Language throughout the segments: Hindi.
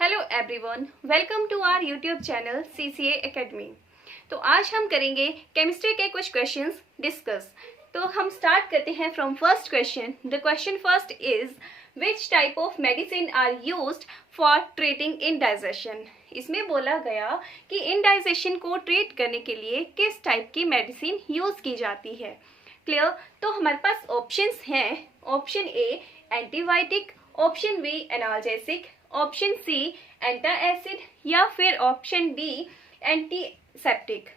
Hello everyone, welcome to our YouTube channel CCA academy. तो आज हम करेंगे केमिस्ट्री के कुछ क्वेश्चंस डिस्कस। तो हम स्टार्ट करते हैं from first question. The question first is which type of medicine are used for treating indigestion. इसमें बोला गया कि इंडाइजेशन को ट्रीट करने के लिए किस टाइप की मेडिसिन यूज की जाती है। क्लियर? तो हमारे पास ऑप्शंस हैं। Option A antibiotic, option B analgesic, option C antacid या फिर ऑप्शन डी एंटीसेप्टिक।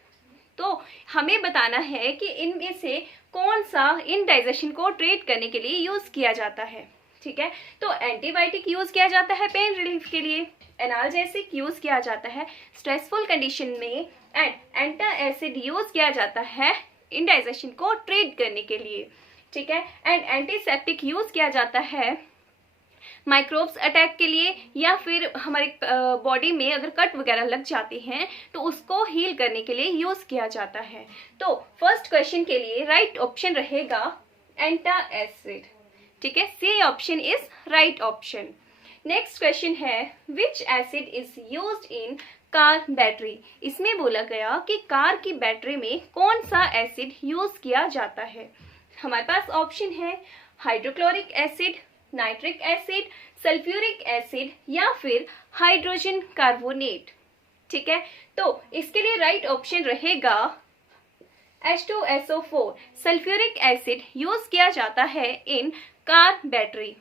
तो हमें बताना है कि इनमें से कौन सा इंडाइजेशन को ट्रीट करने के लिए यूज किया जाता है। ठीक है, तो एंटीबायोटिक यूज किया जाता है पेन रिलीफ के लिए, एनाल्जेसिक यूज किया जाता है स्ट्रेसफुल कंडीशन में, एंड एंटाएसिड यूज किया जाता है इंडाइजेशन को ट्रीट करने के लिए। ठीक है, एंड एंटीसेप्टिक यूज किया जाता है माइक्रोब्स अटैक के लिए, या फिर हमारे बॉडी में अगर कट वगैरह लग जाते हैं तो उसको हील करने के लिए यूज किया जाता है। तो फर्स्ट क्वेश्चन के लिए राइट ऑप्शन रहेगा एंटाएसिड। ठीक है, C option is right option. Next question है which acid is used in car battery. इसमें बोला गया कि कार की बैटरी में कौन सा एसिड यूज किया जाता है। हमारे पास ऑप्शन है hydrochloric acid, nitric acid, sulphuric acid या फिर हाइड्रोजन कार्बोनेट। ठीक है, तो इसके लिए राइट ऑप्शन रहेगा H2SO4। सल्फ्यूरिक एसिड यूज किया जाता है इन कार बैटरी।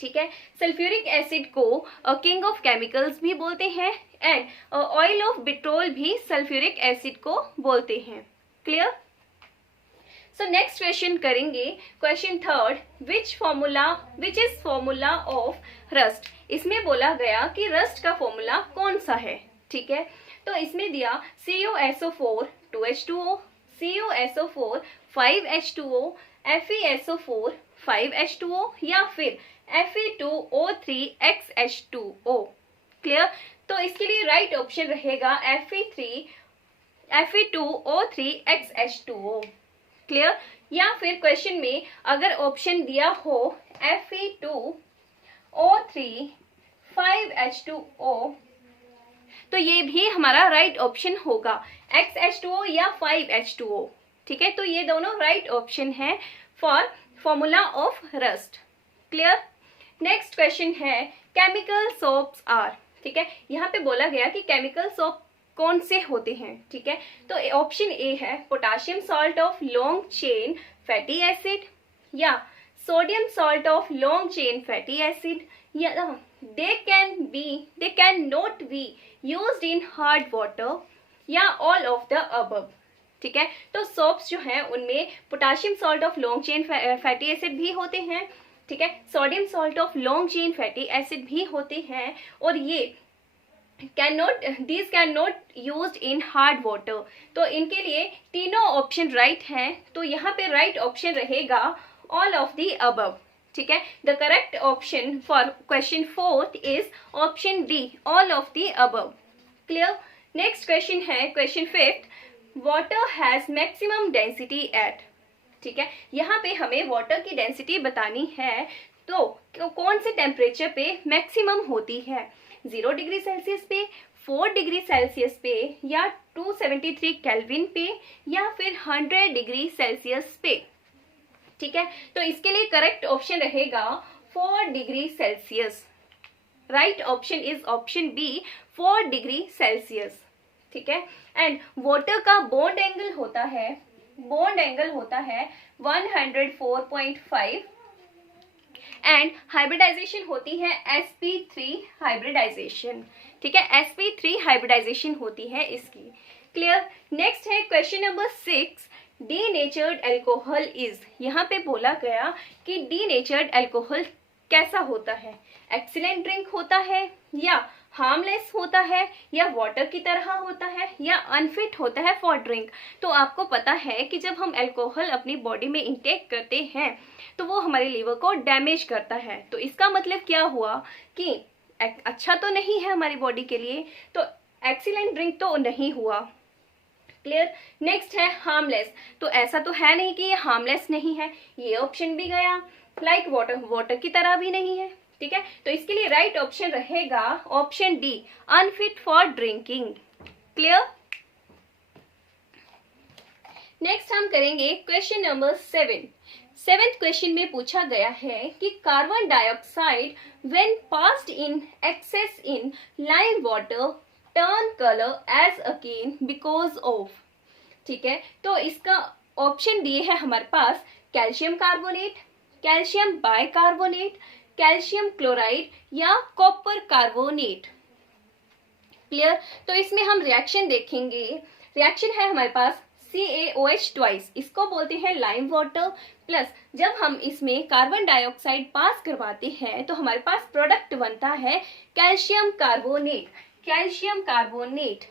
ठीक है, सल्फ्यूरिक एसिड को किंग ऑफ केमिकल्स भी बोलते हैं, एंड ऑयल ऑफ पेट्रोल भी सल्फ्यूरिक एसिड को बोलते हैं। क्लियर? सो नेक्स्ट क्वेश्चन करेंगे question third, which is formula of rust. इसमें बोला गया कि रस्ट का फॉर्मूला कौन सा है। ठीक है, तो इसमें दिया CuSO4 2H2O, CuSO4 5H2O, FeSO4 5H2O या फिर Fe2O3 XH2O। क्लियर? तो इसके लिए राइट ऑप्शन रहेगा Fe2O3 XH2O। क्लियर? या फिर क्वेश्चन में अगर ऑप्शन दिया हो Fe2O3 5H2O तो ये भी हमारा राइट ऑप्शन होगा, XH2O या 5H2O। ठीक है, तो ये दोनों राइट ऑप्शन है for formula of rust. Clear? Next question है केमिकल सोप्स आर। ठीक है, यहाँ पे बोला गया कि केमिकल सोप कौन से होते हैं। ठीक है, तो ऑप्शन ए है potassium salt of long chain fatty acid, या sodium salt of long chain fatty acid, या they can not be used in hard water, या ऑल ऑफ द अबव। ठीक है, तो सोप्स जो हैं उनमें potassium salt of long chain fatty acid भी होते हैं। ठीक है, sodium salt of long chain fatty acid भी होते हैं, और ये these cannot used in hard water। तो इनके लिए तीनों ऑप्शन राइट हैं, तो यहाँ पे राइट ऑप्शन रहेगा all of the above। ठीक है, the correct option for question fourth is option D, all of the above। Clear? Next question है question fifth, water has maximum density at. ठीक है, यहाँ पे हमें वाटर की डेंसिटी बतानी है, तो कौन से टेम्परेचर पे मैक्सिमम होती है, 0 डिग्री सेल्सियस पे, 4 डिग्री सेल्सियस पे, या 273 केल्विन पे, या फिर 100 डिग्री सेल्सियस पे। ठीक है, तो इसके लिए करेक्ट ऑप्शन रहेगा 4 degree Celsius. Right option is option B, 4 degree Celsius. ठीक है, एंड वाटर का बॉन्ड एंगल होता है 104.5, एंड हाइब्रिडाइजेशन होती है sp3 हाइब्रिडाइजेशन। ठीक है, sp3 हाइब्रिडाइजेशन होती है इसकी। क्लियर? नेक्स्ट है question number 6, denatured alcohol is. यहाँ पे बोला गया कि डीनेचर्ड अल्कोहल कैसा होता है, एक्सीलेंट ड्रिंक होता है, या हार्मलेस होता है, या वाटर की तरह होता है, या अनफिट होता है फॉर ड्रिंक। तो आपको पता है कि जब हम अल्कोहल अपनी बॉडी में इंटेक करते हैं तो वो हमारे लीवर को डैमेज करता है। तो इसका मतलब क्या हुआ कि अच्छा तो नहीं है हमारी बॉडी के लिए, तो एक्सीलेंट ड्रिंक तो नहीं हुआ। क्लियर? नेक्स्ट है हार्मलेस। तो ऐसा तो है नहीं कि ये हार्मलेस नहीं है, ये ऑप्शन भी गया। लाइक वाटर की तरह भी नहीं है। ठीक है, तो इसके लिए राइट ऑप्शन रहेगा option D, unfit for drinking. Clear. Next हम करेंगे क्वेश्चन नंबर 7। सेवेंथ क्वेश्चन में पूछा गया है कि carbon dioxide when passed in excess in lime water turn colour as again because of. ठीक है, तो इसका ऑप्शन दिए है हमारे पास calcium carbonate, calcium bicarbonate, calcium chloride या कॉपर कार्बोनेट। क्लियर। तो इसमें हम रिएक्शन देखेंगे। रिएक्शन है हमारे पास CaOH ट्वाइस, इसको बोलते हैं लाइम वाटर, प्लस जब हम इसमें कार्बन डाइऑक्साइड पास करवाते हैं तो हमारे पास प्रोडक्ट बनता है calcium carbonate, calcium carbonate.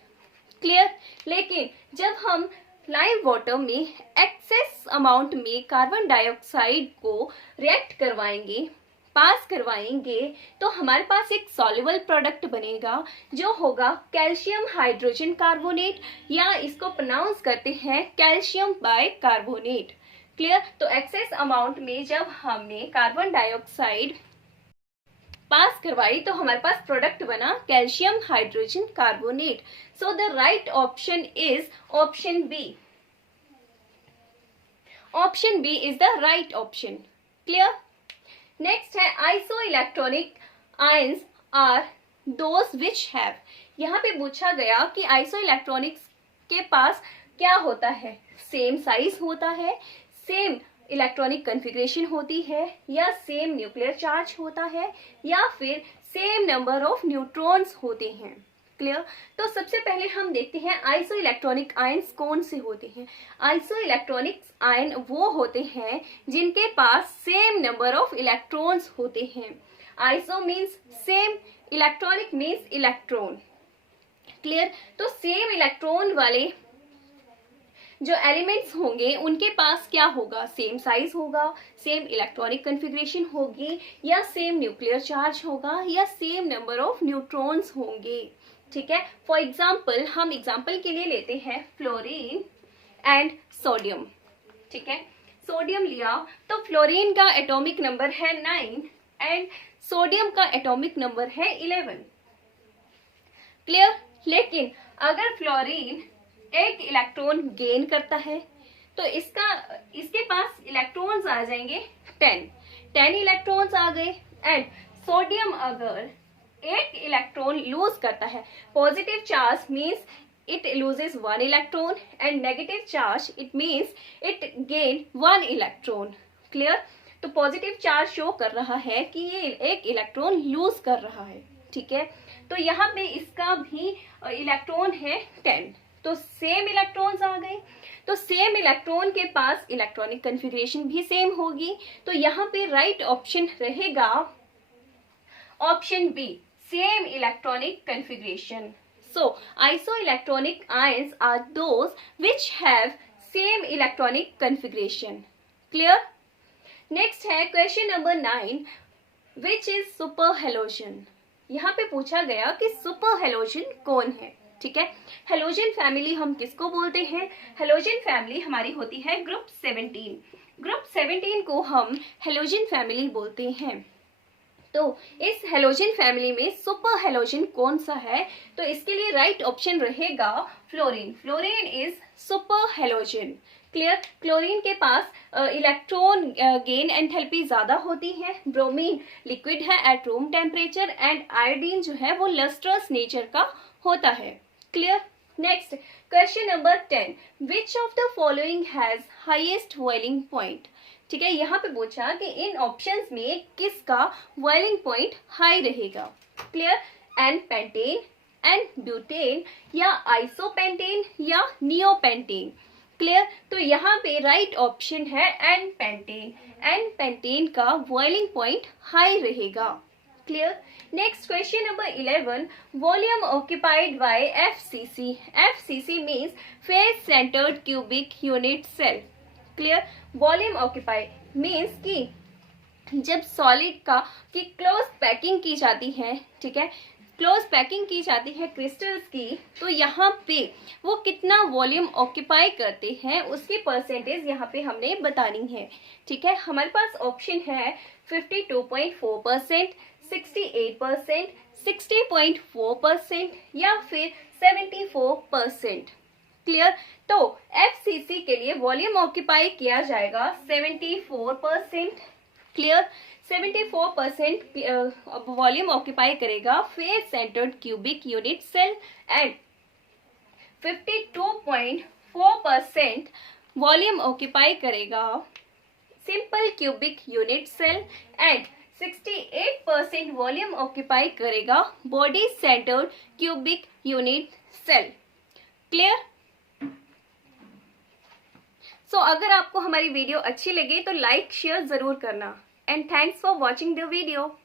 Clear. लेकिन जब हम लाइम वाटर में एक्सेस अमाउंट में कार्बन डाइऑक्साइड को रिएक्ट करवाएंगे, पास करवाएंगे, तो हमारे पास एक सॉल्युबल प्रोडक्ट बनेगा जो होगा कैल्शियम हाइड्रोजन कार्बोनेट, या इसको प्रोनाउंस करते हैं कैल्शियम बाइकार्बोनेट। क्लियर। तो एक्सेस अमाउंट में जब हमने कार्बन डाइऑक्साइड पास करवाई तो हमारे पास प्रोडक्ट बना calcium hydrogen carbonate. So the right option is option B. Option B is the right option. Clear. Next है isoelectronic ions are those which have. यहाँ पे पूछा गया कि आइसोइलेक्ट्रॉनिक्स के पास क्या होता है, सेम साइज होता है, सेम इलेक्ट्रॉनिक कॉन्फ़िगरेशन होती है, या सेम न्यूक्लियर चार्ज होता है, या फिर सेम नंबर ऑफ न्यूट्रॉन्स होते हैं। क्लियर। तो सबसे पहले हम देखते हैं आइसोइलेक्ट्रॉनिक आयंस कौन से होते हैं। आइसोइलेक्ट्रॉनिक आयन वो होते हैं जिनके पास सेम नंबर ऑफ इलेक्ट्रॉन्स होते हैं। Iso means same, electronic means electron. Clear. तो सेम इलेक्ट्रॉन वाले जो एलिमेंट्स होंगे उनके पास क्या होगा, सेम साइज होगा, सेम इलेक्ट्रॉनिक कॉन्फ़िगरेशन होगी, या सेम न्यूक्लियर चार्ज होगा, या सेम नंबर ऑफ न्यूट्रॉन्स होंगे। ठीक है। फॉर एग्जाम्पल, हम एग्जाम्पल के लिए लेते हैं फ्लोरीन एंड सोडियम। ठीक है, सोडियम लिया तो फ्लोरीन का एटॉमिक नंबर है 9 एंड सोडियम का एटॉमिक नंबर है 11। क्लियर। लेकिन अगर फ्लोरीन एक इलेक्ट्रॉन गेन करता है तो इसके पास इलेक्ट्रॉन्स आ जाएंगे 10 इलेक्ट्रॉन्स आ गए। एंड सोडियम अगर एक इलेक्ट्रॉन लूज करता है, positive charge means it loses 1 electron and negative charge it means it gain 1 electron. Clear. तो पॉजिटिव चार्ज शो कर रहा है कि ये एक इलेक्ट्रॉन लूज कर रहा है। ठीक है, तो यहाँ पे इसका भी इलेक्ट्रॉन है 10, तो सेम इलेक्ट्रॉन्स आ गए। तो सेम इलेक्ट्रॉन के पास इलेक्ट्रॉनिक कॉन्फ़िगरेशन भी सेम होगी, तो यहाँ पे राइट ऑप्शन रहेगा option B, same electronic configuration. So, isoelectronic ions are those which have same electronic configuration. Clear? Next है question number 9, which is superhalogen. यहाँ पे पूछा गया कि superhalogen कौन है। ठीक है, हेलोजन फैमिली हम किसको बोलते हैं? हेलोजन फैमिली हमारी होती है ग्रुप 17। ग्रुप 17 को हम हेलोजन फैमिली बोलते हैं। तो इस हेलोजन फैमिली में सुपर हेलोजन कौन सा है? तो इसके लिए राइट ऑप्शन रहेगा fluorine. Fluorine is super halogen. Clear. Chlorine के पास इलेक्ट्रॉन गेन एंथैल्पी ज्यादा होती है। ब्रोमीन लिक्विड है at room temperature and iodine जो है वो लस्ट्रस नेचर का होता है। Clear. Next question number 10, which of the following has highest boiling point. ठीक है, यहाँ पे पूछा कि इन ऑप्शंस में किसका बॉइलिंग पॉइंट हाई रहेगा। Clear. N pentane, n butane, या आइसोपेंटेन, या नियोपेंटेन। क्लियर। तो यहाँ पे राइट ऑप्शन है एन पेंटेन। एन पेंटेन का बॉइलिंग पॉइंट हाई रहेगा। Clear. Next question number 11, volume occupied by FCC. FCC means face centred cubic unit cell. Clear. Volume occupied means कि जब सॉलिड का की क्लोज पैकिंग की जाती है, ठीक है, क्लोज पैकिंग की जाती है क्रिस्टल्स की, तो यहाँ पे वो कितना वॉल्यूम ऑक्यूपाई करते हैं उसकी परसेंटेज यहाँ पे हमने बतानी है। ठीक है, हमारे पास ऑप्शन है 52.4%, 68%, 60.4% या फिर 74%। क्लियर। तो FCC के लिए वॉल्यूम ऑक्यूपाई किया जाएगा 74%। क्लियर। 74% वॉल्यूम ऑक्यूपाई करेगा face centred cubic unit cell and 52.4% volume occupy करेगा simple cubic unit cell and 68% volume occupy करेगा body centred cubic unit cell. Clear. So अगर आपको हमारी वीडियो अच्छी लगे तो लाइक शेयर जरूर करना and thanks for watching the video.